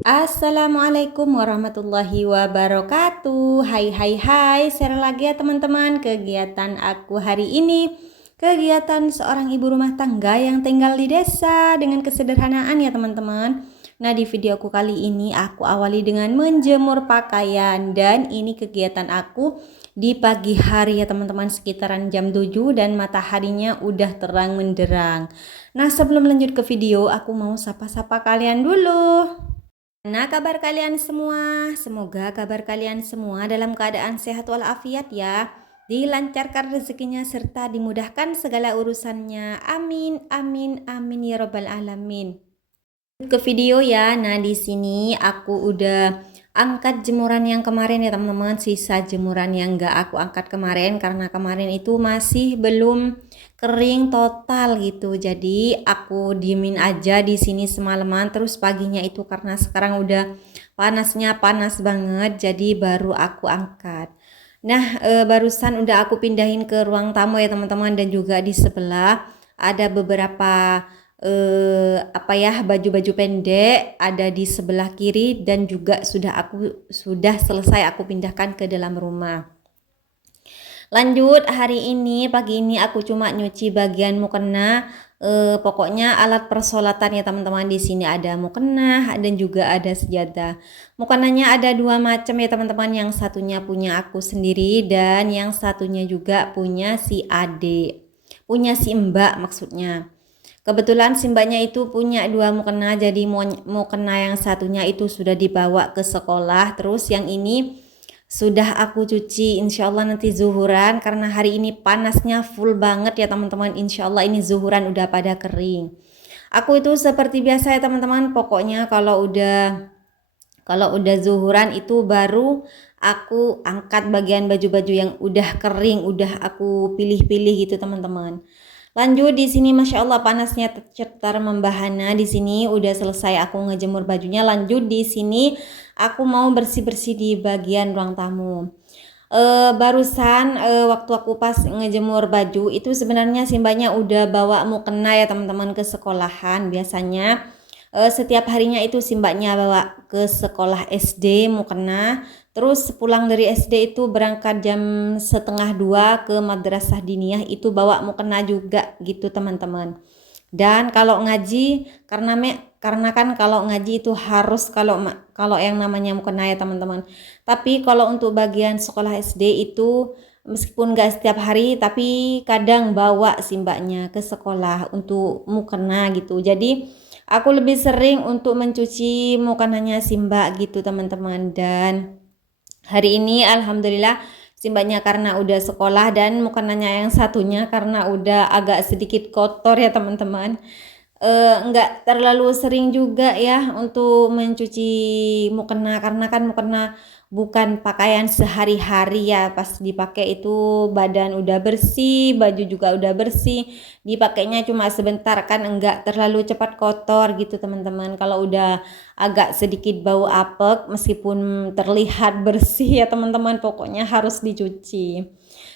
Assalamualaikum warahmatullahi wabarakatuh. Hai, share lagi ya teman-teman kegiatan aku hari ini. Kegiatan seorang ibu rumah tangga yang tinggal di desa dengan kesederhanaan ya teman-teman. Nah, di videoku kali ini aku awali dengan menjemur pakaian, dan ini kegiatan aku di pagi hari ya teman-teman, sekitaran jam 7 dan mataharinya udah terang menderang. Nah, sebelum lanjut ke video, aku mau sapa-sapa kalian dulu. Nah, kabar kalian semua, semoga kabar kalian semua dalam keadaan sehat walafiat ya. Dilancarkan rezekinya serta dimudahkan segala urusannya. Amin, amin, amin ya robbal alamin. Ke video ya. Nah, di sini aku udah angkat jemuran yang kemarin ya teman-teman, sisa jemuran yang gak aku angkat kemarin karena kemarin itu masih belum kering total gitu. Jadi aku diemin aja di sini semalaman, terus paginya itu karena sekarang udah panasnya panas banget, jadi baru aku angkat. Nah, barusan udah aku pindahin ke ruang tamu ya teman-teman, dan juga di sebelah ada beberapa baju-baju pendek ada di sebelah kiri, dan juga sudah selesai aku pindahkan ke dalam rumah. Lanjut, hari ini pagi ini aku cuma nyuci bagian mukena. Pokoknya alat persolatan ya teman-teman. Di sini ada mukena dan juga ada sejadah. Mukenanya ada dua macam ya teman-teman. Yang satunya punya aku sendiri dan yang satunya juga punya si adik, punya si mbak maksudnya. Kebetulan si mbaknya itu punya dua mukena, jadi mukena yang satunya itu sudah dibawa ke sekolah, terus yang ini sudah aku cuci. Insya Allah nanti zuhuran, karena hari ini panasnya full banget ya teman-teman. Insya Allah ini zuhuran udah pada kering. Aku itu seperti biasa ya teman-teman, pokoknya kalau udah zuhuran itu baru aku angkat bagian baju-baju yang udah kering, udah aku pilih-pilih gitu teman-teman. Lanjut, di sini masya Allah panasnya tercetar membahana. Di sini udah selesai aku ngejemur bajunya. Lanjut, di sini aku mau bersih-bersih di bagian ruang tamu. Barusan waktu aku pas ngejemur baju itu sebenarnya simbanya udah bawa mukena ya teman-teman ke sekolahan. Biasanya setiap harinya itu simbanya bawa ke sekolah SD mukena. Terus pulang dari SD itu berangkat jam setengah 2 ke madrasah diniyah, itu bawa mukena juga gitu teman-teman. Dan kalau ngaji, karena kan kalau ngaji itu harus kalau yang namanya mukena ya teman-teman. Tapi kalau untuk bagian sekolah SD itu meskipun gak setiap hari, tapi kadang bawa si mbaknya ke sekolah untuk mukena gitu. Jadi aku lebih sering untuk mencuci mukenanya si mbak gitu teman-teman. Dan hari ini alhamdulillah simbanya karena udah sekolah, dan mukenanya yang satunya karena udah agak sedikit kotor ya teman-teman. Enggak terlalu sering juga ya untuk mencuci mukena, karena kan mukena bukan pakaian sehari-hari ya. Pas dipakai itu badan udah bersih, baju juga udah bersih, dipakainya cuma sebentar kan, enggak terlalu cepat kotor gitu teman-teman. Kalau udah agak sedikit bau apek meskipun terlihat bersih ya teman-teman, pokoknya harus dicuci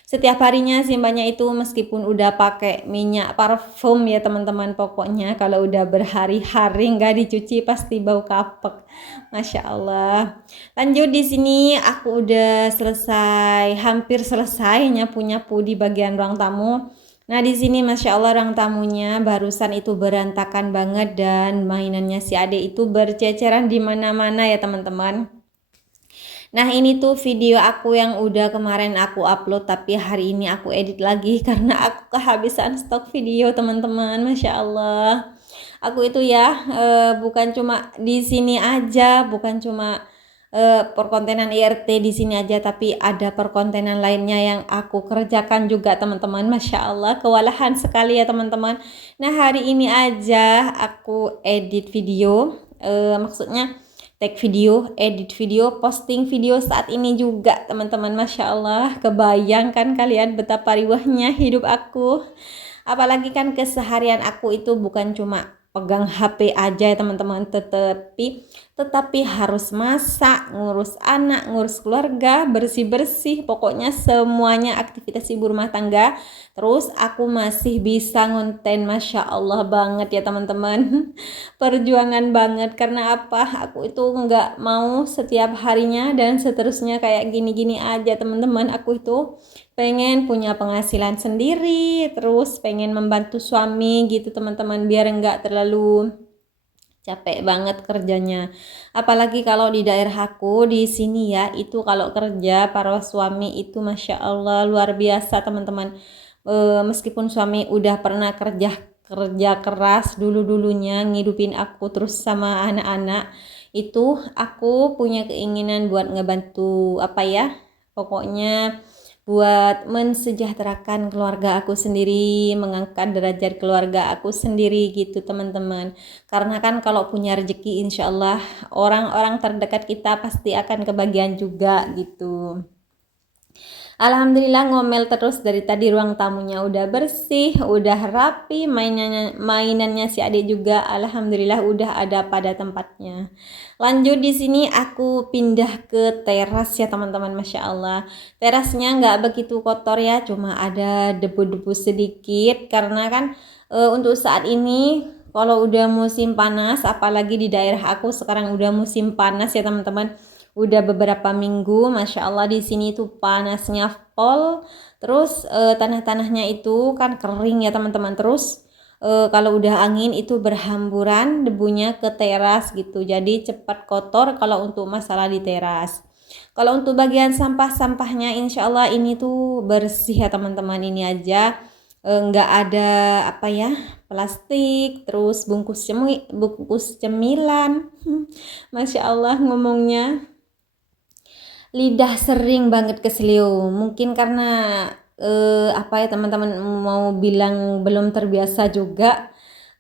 setiap harinya. Simbanya itu meskipun udah pakai minyak parfum ya teman-teman, pokoknya kalau udah berhari-hari nggak dicuci pasti bau kapek. Masya Allah. Lanjut, di sini aku udah selesai, hampir selesai nyapu-nyapu di bagian ruang tamu. Nah, di sini masya Allah ruang tamunya barusan itu berantakan banget, dan mainannya si adik itu berceceran di mana-mana ya teman-teman. Nah, ini tuh video aku yang udah kemarin aku upload, tapi hari ini aku edit lagi karena aku kehabisan stok video teman-teman. Masya Allah. Aku itu ya bukan cuma di sini aja, bukan cuma perkontenan IRT di sini aja, tapi ada perkontenan lainnya yang aku kerjakan juga teman-teman. Masya Allah, kewalahan sekali ya teman-teman. Nah, hari ini aja aku edit video, maksudnya take video, edit video, posting video saat ini juga teman-teman. Masya Allah, kebayangkan kalian betapa riwahnya hidup aku. Apalagi kan keseharian aku itu bukan cuma pegang HP aja ya teman-teman, tetapi harus masak, ngurus anak, ngurus keluarga, bersih-bersih, pokoknya semuanya aktivitas ibu rumah tangga. Terus aku masih bisa ngonten, Masya Allah banget ya teman-teman. Perjuangan banget, karena apa? Aku itu nggak mau setiap harinya dan seterusnya kayak gini-gini aja teman-teman. Aku itu pengen punya penghasilan sendiri, terus pengen membantu suami gitu teman-teman, biar nggak terlalu capek banget kerjanya. Apalagi kalau di daerah aku di sini ya, itu kalau kerja para suami itu Masya Allah luar biasa teman-teman. Meskipun suami udah pernah kerja kerja keras dulu-dulunya ngidupin aku terus sama anak-anak, itu aku punya keinginan buat ngebantu apa ya, pokoknya buat mensejahterakan keluarga aku sendiri, mengangkat derajat keluarga aku sendiri gitu teman-teman. Karena kan kalau punya rezeki insya Allah orang-orang terdekat kita pasti akan kebagian juga gitu. Alhamdulillah ngomel terus dari tadi, ruang tamunya udah bersih, udah rapi, mainannya si adik juga alhamdulillah udah ada pada tempatnya. Lanjut di sini aku pindah ke teras ya teman-teman, Masya Allah. Terasnya nggak begitu kotor ya, cuma ada debu-debu sedikit karena kan untuk saat ini kalau udah musim panas, apalagi di daerah aku sekarang udah musim panas ya teman-teman. Udah beberapa minggu, Masya Allah di sini tuh panasnya pol. Terus tanah-tanahnya itu kan kering ya teman-teman. Terus kalau udah angin itu berhamburan debunya ke teras gitu. Jadi cepat kotor kalau untuk masalah di teras. Kalau untuk bagian sampah-sampahnya insya Allah ini tuh bersih ya teman-teman. Ini aja nggak ada apa ya, plastik, terus bungkus cemilan. Masya Allah ngomongnya lidah sering banget keselio, mungkin karena apa ya teman-teman, mau bilang belum terbiasa juga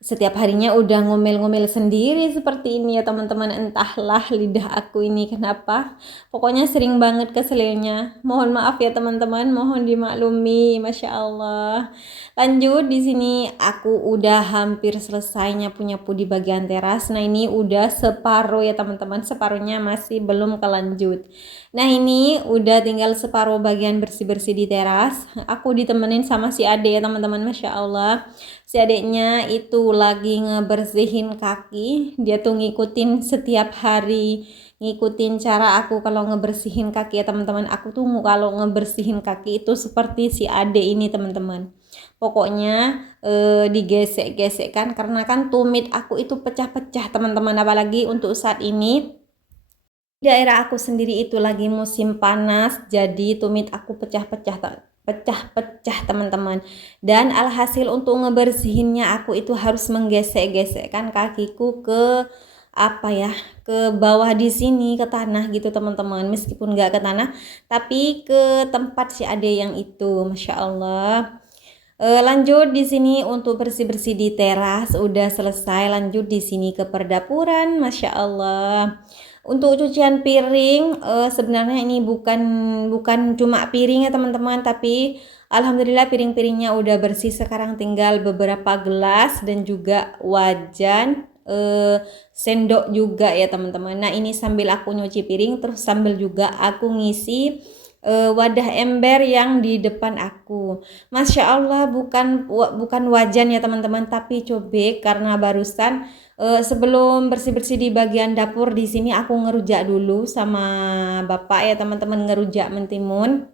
setiap harinya udah ngomel-ngomel sendiri seperti ini ya teman-teman. Entahlah lidah aku ini kenapa, pokoknya sering banget keselionya. Mohon maaf ya teman-teman, mohon dimaklumi. Masya Allah. Lanjut di sini aku udah hampir selesai nyapu-nyapu di bagian teras. Nah ini udah separuh ya teman-teman, separuhnya masih belum kelanjut. Nah ini udah tinggal separuh bagian bersih-bersih di teras. Aku ditemenin sama si ade ya teman-teman, Masya Allah. Si adeknya itu lagi ngebersihin kaki. Dia tuh ngikutin setiap hari, ngikutin cara aku kalau ngebersihin kaki ya teman-teman. Aku tuh kalau ngebersihin kaki itu seperti si ade ini teman-teman. Pokoknya digesek-gesek kan, karena kan tumit aku itu pecah-pecah teman-teman. Apalagi untuk saat ini daerah aku sendiri itu lagi musim panas, jadi tumit aku pecah-pecah teman-teman. Dan alhasil untuk ngebersihinnya aku itu harus menggesek-gesekkan kakiku ke apa ya, ke bawah di sini, ke tanah gitu teman-teman. Meskipun nggak ke tanah tapi ke tempat si ade yang itu. Masya Allah. Lanjut di sini untuk bersih-bersih di teras udah selesai. Lanjut di sini ke perdapuran, Masya Allah. Untuk cucian piring sebenarnya ini bukan cuma piring ya teman-teman, tapi alhamdulillah piring-piringnya udah bersih. Sekarang tinggal beberapa gelas dan juga wajan, sendok juga ya teman-teman. Nah ini sambil aku nyuci piring terus sambil juga aku ngisi wadah ember yang di depan aku. Masya Allah, bukan wajan ya teman-teman, tapi cobek, karena barusan sebelum bersih-bersih di bagian dapur di sini aku ngerujak dulu sama bapak ya teman-teman, ngerujak mentimun.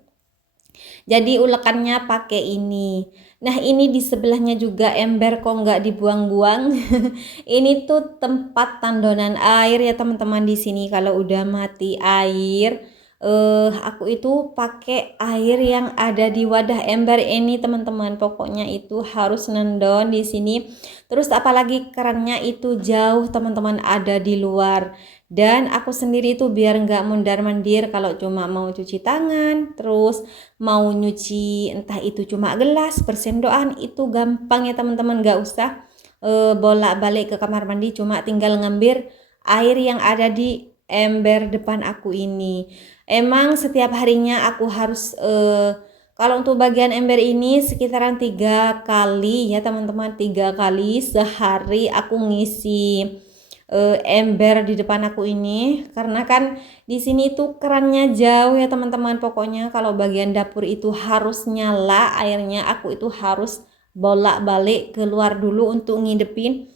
Jadi ulekannya pakai ini. Nah ini di sebelahnya juga ember, kok nggak dibuang-buang. Ini tuh tempat tandonan air ya teman-teman. Di sini kalau udah mati air, aku itu pakai air yang ada di wadah ember ini teman-teman. Pokoknya itu harus nendon di sini. Terus apalagi kerannya itu jauh teman-teman, ada di luar. Dan aku sendiri itu biar nggak mundar-mandir kalau cuma mau cuci tangan, terus mau nyuci entah itu cuma gelas, persendoan, itu gampang ya teman-teman. Nggak usah bolak-balik ke kamar mandi, cuma tinggal ngambil air yang ada di ember depan aku ini. Emang setiap harinya aku harus Kalau untuk bagian ember ini sekitaran 3 kali ya teman-teman, 3 kali sehari aku ngisi ember di depan aku ini, karena kan di sini tuh kerannya jauh ya teman-teman. Pokoknya kalau bagian dapur itu harus nyala airnya, aku itu harus bolak-balik keluar dulu untuk ngidupin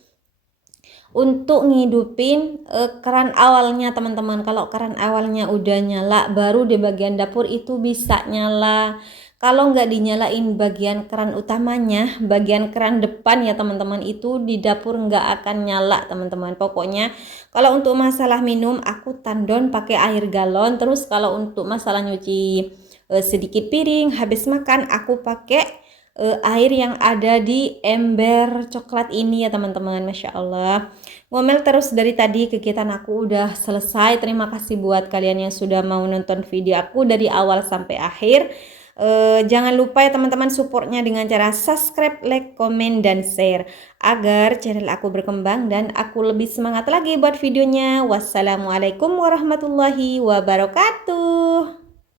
keran awalnya teman-teman. Kalau keran awalnya udah nyala, baru di bagian dapur itu bisa nyala. Kalau nggak dinyalain bagian keran utamanya, bagian keran depan ya teman-teman, itu di dapur nggak akan nyala teman-teman. Pokoknya kalau untuk masalah minum aku tandon pakai air galon. Terus kalau untuk masalah nyuci sedikit piring habis makan, aku pakai air yang ada di ember coklat ini ya teman-teman. Masya Allah, ngomel terus dari tadi, kegiatan aku udah selesai. Terima kasih buat kalian yang sudah mau nonton video aku dari awal sampai akhir. Jangan lupa ya teman-teman, supportnya dengan cara subscribe, like, komen, dan share agar channel aku berkembang dan aku lebih semangat lagi buat videonya. Wassalamualaikum warahmatullahi wabarakatuh.